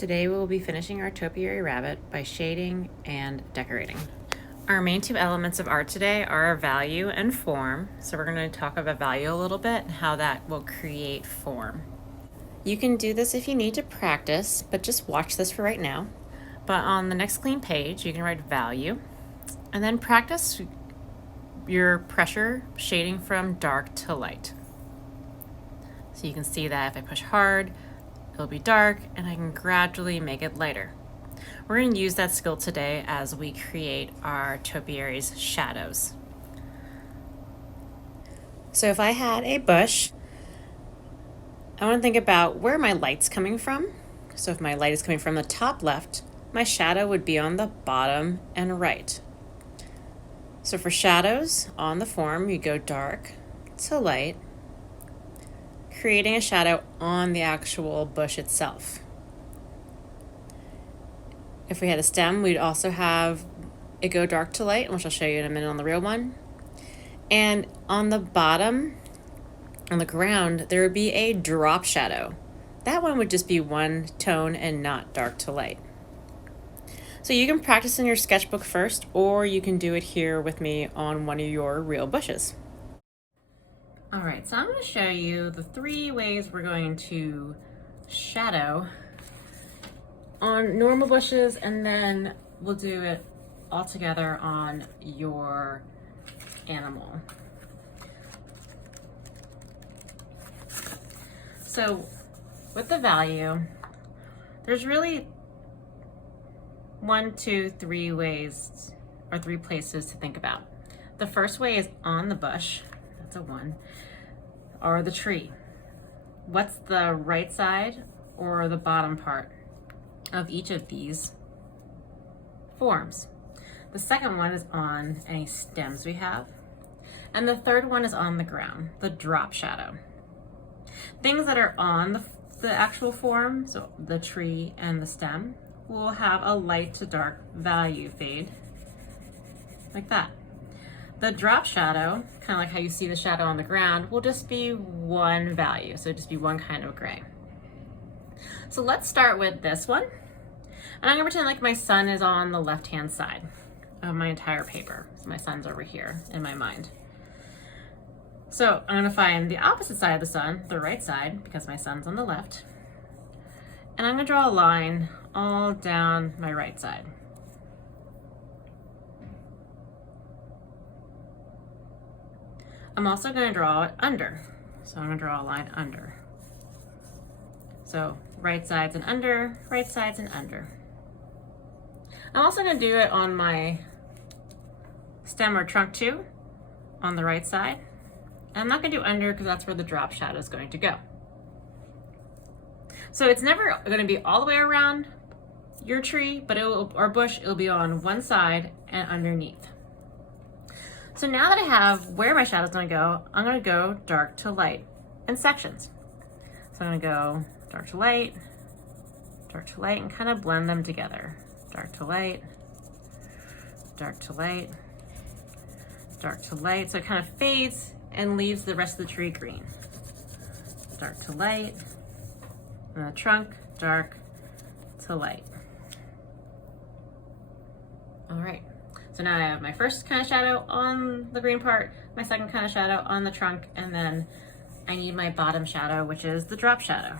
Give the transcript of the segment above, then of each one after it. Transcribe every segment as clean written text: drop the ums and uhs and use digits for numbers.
Today we will be finishing our topiary rabbit by shading and decorating. Our main two elements of art today are value and form. So we're going to talk about value a little bit and how that will create form. You can do this if you need to practice, but just watch this for right now. But on the next clean page, you can write value and then practice your pressure shading from dark to light. So you can see that if I push hard, it'll be dark and I can gradually make it lighter. We're going to use that skill today as we create our topiary's shadows. So if I had a bush, I want to think about where my light's coming from. So if my light is coming from the top left, my shadow would be on the bottom and right. So for shadows on the form, you go dark to light, creating a shadow on the actual bush itself. If we had a stem, we'd also have it go dark to light, which I'll show you in a minute on the real one. And on the bottom, on the ground, there would be a drop shadow. That one would just be one tone and not dark to light. So you can practice in your sketchbook first, or you can do it here with me on one of your real bushes. All right, so I'm going to show you the 3 ways we're going to shadow on normal bushes, and then we'll do it all together on your animal. So with the value, there's really 1, 2, 3 ways or 3 places to think about. The first way is on the bush. That's a 1, or the tree. What's the right side or the bottom part of each of these forms? The second one is on any stems we have. And the third one is on the ground, the drop shadow. Things that are on the actual form, so the tree and the stem, will have a light to dark value fade, like that. The drop shadow, kind of like how you see the shadow on the ground, will just be one value, so just be one kind of gray. So let's start with this one. And I'm gonna pretend like my sun is on the left-hand side of my entire paper. So my sun's over here in my mind. So I'm gonna find the opposite side of the sun, the right side, because my sun's on the left. And I'm gonna draw a line all down my right side. I'm also going to draw it under. So I'm going to draw a line under. So right sides and under, right sides and under. I'm also going to do it on my stem or trunk too, on the right side. And I'm not going to do under because that's where the drop shadow is going to go. So it's never going to be all the way around your tree, but or bush, it'll be on one side and underneath. So now that I have where my shadow's gonna go, I'm gonna go dark to light in sections. So I'm gonna go dark to light, and kind of blend them together. Dark to light, dark to light, dark to light. So it kind of fades and leaves the rest of the tree green. Dark to light, and the trunk, dark to light. All right. So now I have my first kind of shadow on the green part, my second kind of shadow on the trunk, and then I need my bottom shadow, which is the drop shadow.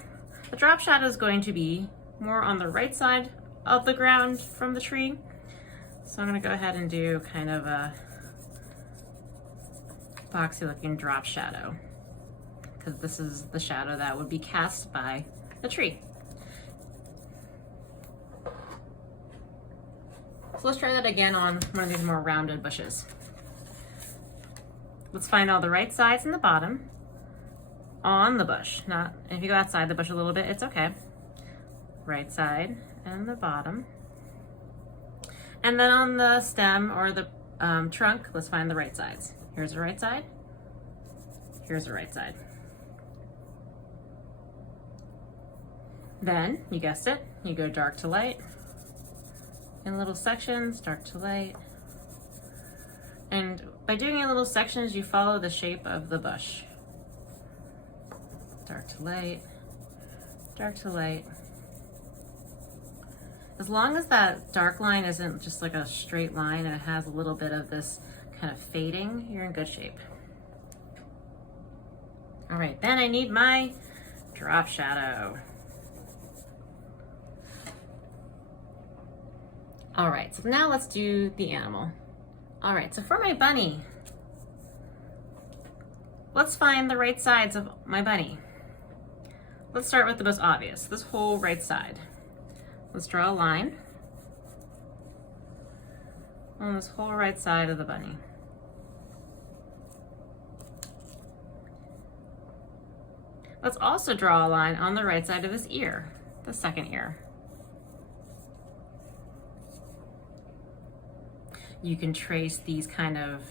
The drop shadow is going to be more on the right side of the ground from the tree. So I'm gonna go ahead and do kind of a boxy looking drop shadow, because this is the shadow that would be cast by the tree. So let's try that again on one of these more rounded bushes. Let's find all the right sides and the bottom on the bush. Not, if you go outside the bush a little bit, it's okay. Right side and the bottom. And then on the stem or the trunk, let's find the right sides. Here's the right side. Here's the right side. Then, you guessed it, you go dark to light. In little sections, dark to light. And by doing it in little sections, you follow the shape of the bush. Dark to light, dark to light, As long as that dark line isn't just like a straight line and it has a little bit of this kind of fading, you're in good shape. All right, then I need my drop shadow. All right, so now let's do the animal. All right, so for my bunny, let's find the right sides of my bunny. Let's start with the most obvious, this whole right side. Let's draw a line on this whole right side of the bunny. Let's also draw a line on the right side of his ear, the second ear. You can trace these kind of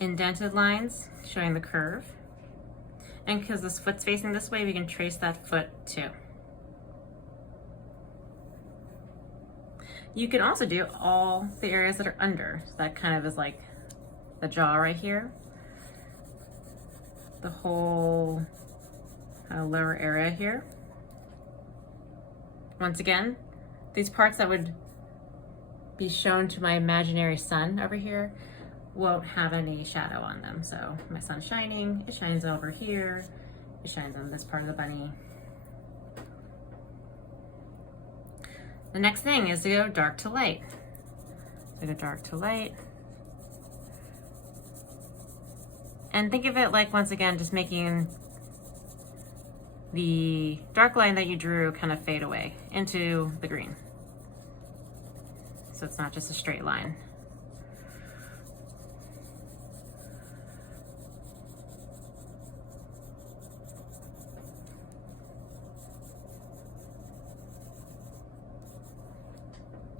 indented lines showing the curve. And because this foot's facing this way, we can trace that foot too. You can also do all the areas that are under. So that kind of is like the jaw right here. The whole lower area here. Once again, these parts that would be shown to my imaginary sun over here won't have any shadow on them. So my sun's shining, it shines over here, it shines on this part of the bunny. The next thing is to go dark to light. So go dark to light. And think of it like, once again, just making the dark line that you drew kind of fade away into the green. So it's not just a straight line.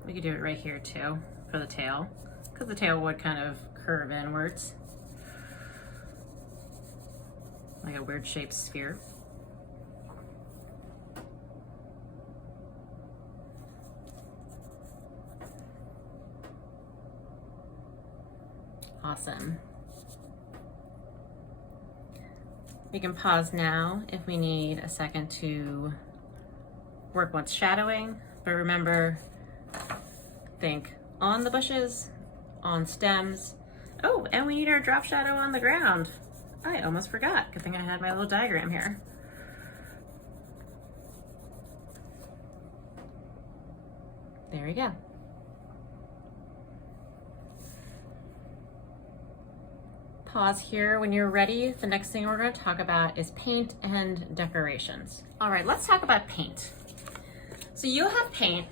We could do it right here too for the tail, because the tail would kind of curve inwards like a weird shaped sphere. Awesome. We can pause now if we need a second to work what's shadowing, but remember, think on the bushes, on stems. Oh, and we need our drop shadow on the ground. I almost forgot. Good thing I had my little diagram here. There we go. Pause here when you're ready. The next thing we're going to talk about is paint and decorations. All right, let's talk about paint. So you have paint,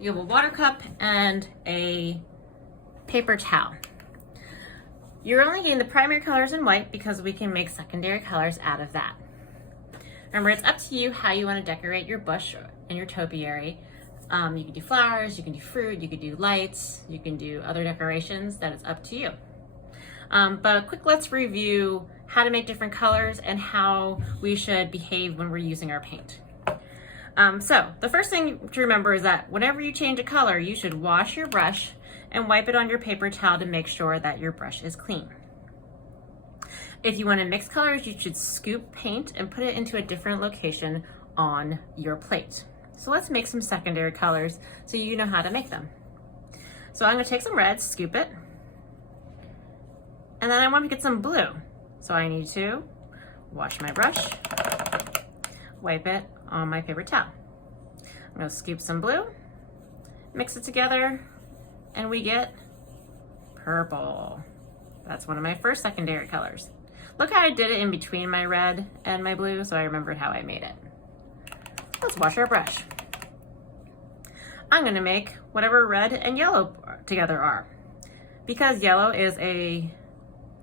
you have a water cup and a paper towel. You're only getting the primary colors in white because we can make secondary colors out of that. Remember, it's up to you how you want to decorate your bush and your topiary. You can do flowers, you can do fruit, you can do lights, you can do other decorations. That is up to you. But quick, let's review how to make different colors and how we should behave when we're using our paint. So the first thing to remember is that whenever you change a color, you should wash your brush and wipe it on your paper towel to make sure that your brush is clean. If you want to mix colors, you should scoop paint and put it into a different location on your plate. So let's make some secondary colors so you know how to make them. So I'm going to take some red, scoop it, and then I want to get some blue. So I need to wash my brush, wipe it on my paper towel. I'm going to scoop some blue, mix it together, and we get purple. That's one of my first secondary colors. Look how I did it in between my red and my blue, so I remembered how I made it. Let's wash our brush. I'm going to make whatever red and yellow together are. Because yellow is a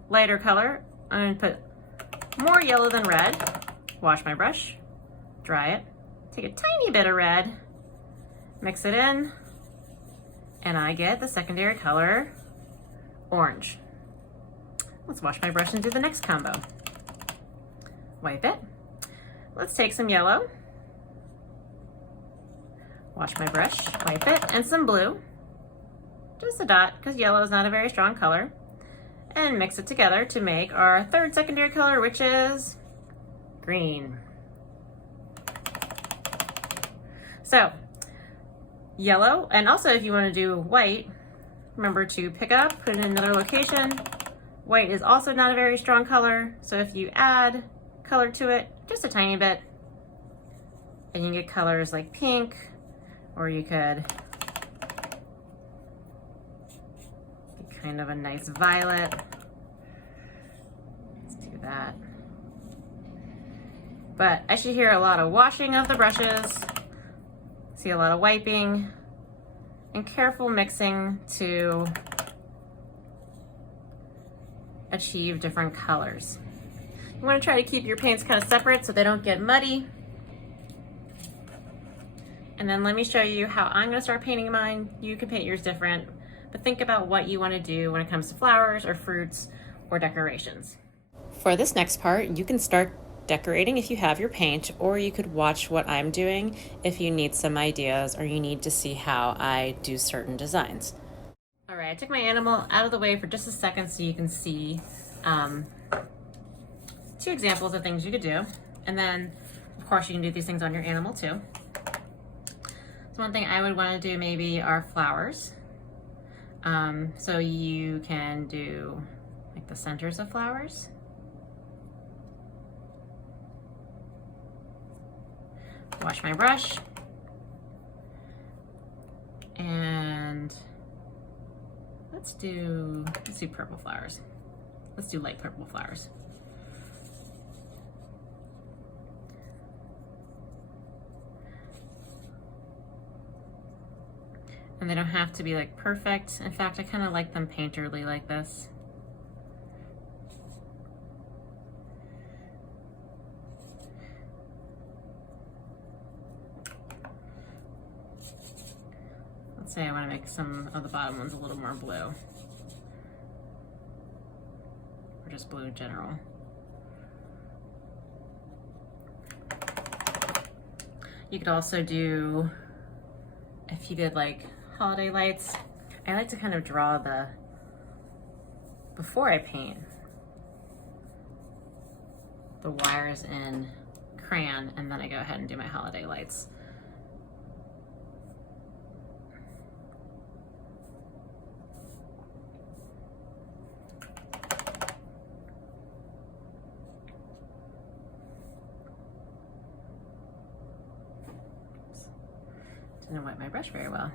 lighter color, I'm going to put more yellow than red. Wash my brush, dry it, take a tiny bit of red, mix it in, and I get the secondary color orange. Let's wash my brush and do the next combo. Wipe it. Let's take some yellow, wash my brush, wipe it, and some blue, just a dot, because yellow is not a very strong color, and mix it together to make our third secondary color, which is green. So yellow. And also if you want to do white, remember to pick it up, put it in another location. White is also not a very strong color, so if you add color to it, just a tiny bit, and you get colors like pink, or you could get kind of a nice violet. Let's do that. But I should hear a lot of washing of the brushes, see a lot of wiping, and careful mixing to achieve different colors. You want to try to keep your paints kind of separate so they don't get muddy. And then let me show you how I'm going to start painting mine. You can paint yours different, but think about what you want to do when it comes to flowers or fruits or decorations. For this next part, you can start decorating if you have your paint, or you could watch what I'm doing if you need some ideas or you need to see how I do certain designs. All right, I took my animal out of the way for just a second so you can see two examples of things you could do. And then, of course, you can do these things on your animal too. So one thing I would want to do maybe are flowers. So you can do like the centers of flowers. Wash my brush. And let's do purple flowers. Let's do light purple flowers. And they don't have to be like perfect. In fact, I kind of like them painterly like this. Let's say I want to make some of the bottom ones a little more blue. Or just blue in general. You could also do, if you did like holiday lights, I like to kind of draw before I paint, the wires in crayon, and then I go ahead and do my holiday lights. Didn't wipe my brush very well.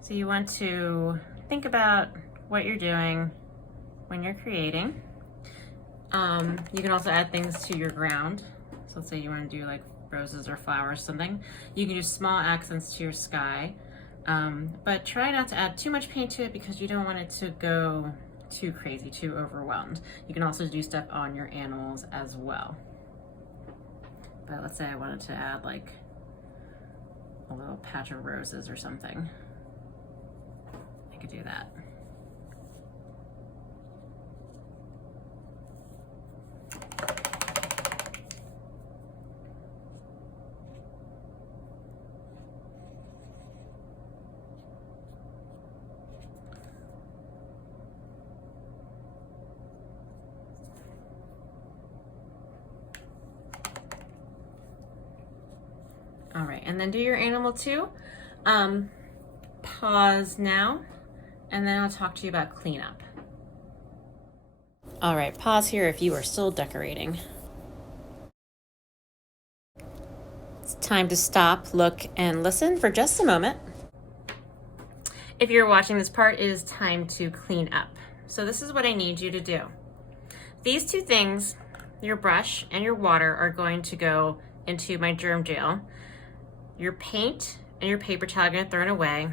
So you want to think about what you're doing when you're creating. You can also add things to your ground. So let's say you want to do like roses or flowers, something. You can do small accents to your sky, but try not to add too much paint to it because you don't want it to go too crazy, too overwhelmed. You can also do stuff on your animals as well. But let's say I wanted to add like a little patch of roses or something. I could do that. All right, and then do your animal too. Pause now, and then I'll talk to you about cleanup. All right, pause here if you are still decorating. It's time to stop, look, and listen for just a moment. If you're watching this part, it is time to clean up. So this is what I need you to do. These two things, your brush and your water, are going to go into my germ jail. Your paint and your paper towel are going to throw it away,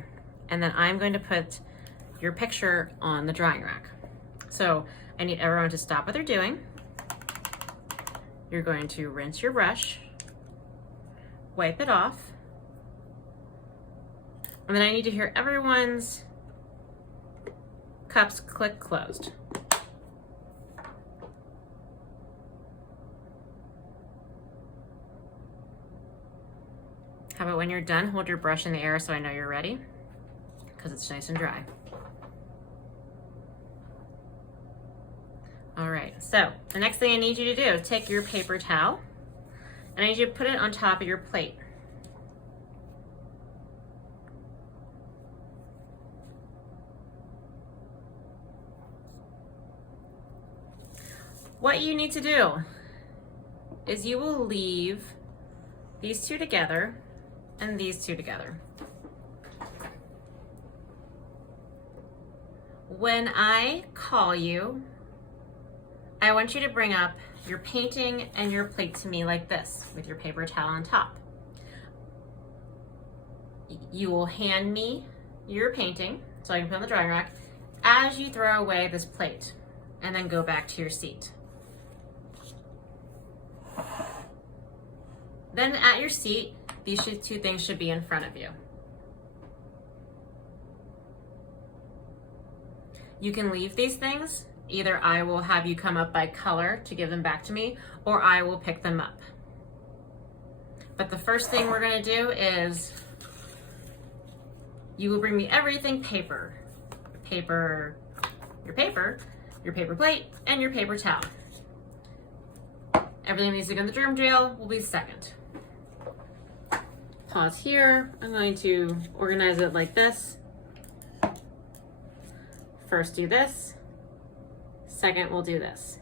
and then I'm going to put your picture on the drying rack. So I need everyone to stop what they're doing. You're going to rinse your brush, wipe it off, and then I need to hear everyone's cups click closed. How about when you're done, hold your brush in the air so I know you're ready, because it's nice and dry. All right, so the next thing I need you to do is take your paper towel and I need you to put it on top of your plate. What you need to do is you will leave these two together and these two together. When I call you, I want you to bring up your painting and your plate to me like this, with your paper towel on top. You will hand me your painting so I can put it on the drying rack as you throw away this plate, and then go back to your seat. Then at your seat, these two things should be in front of you. You can leave these things. Either I will have you come up by color to give them back to me, or I will pick them up. But the first thing we're gonna do is you will bring me everything paper. Your paper plate, and your paper towel. Everything needs to go in the germ jail will be second. Pause here. I'm going to organize it like this. First do this. Second, we'll do this.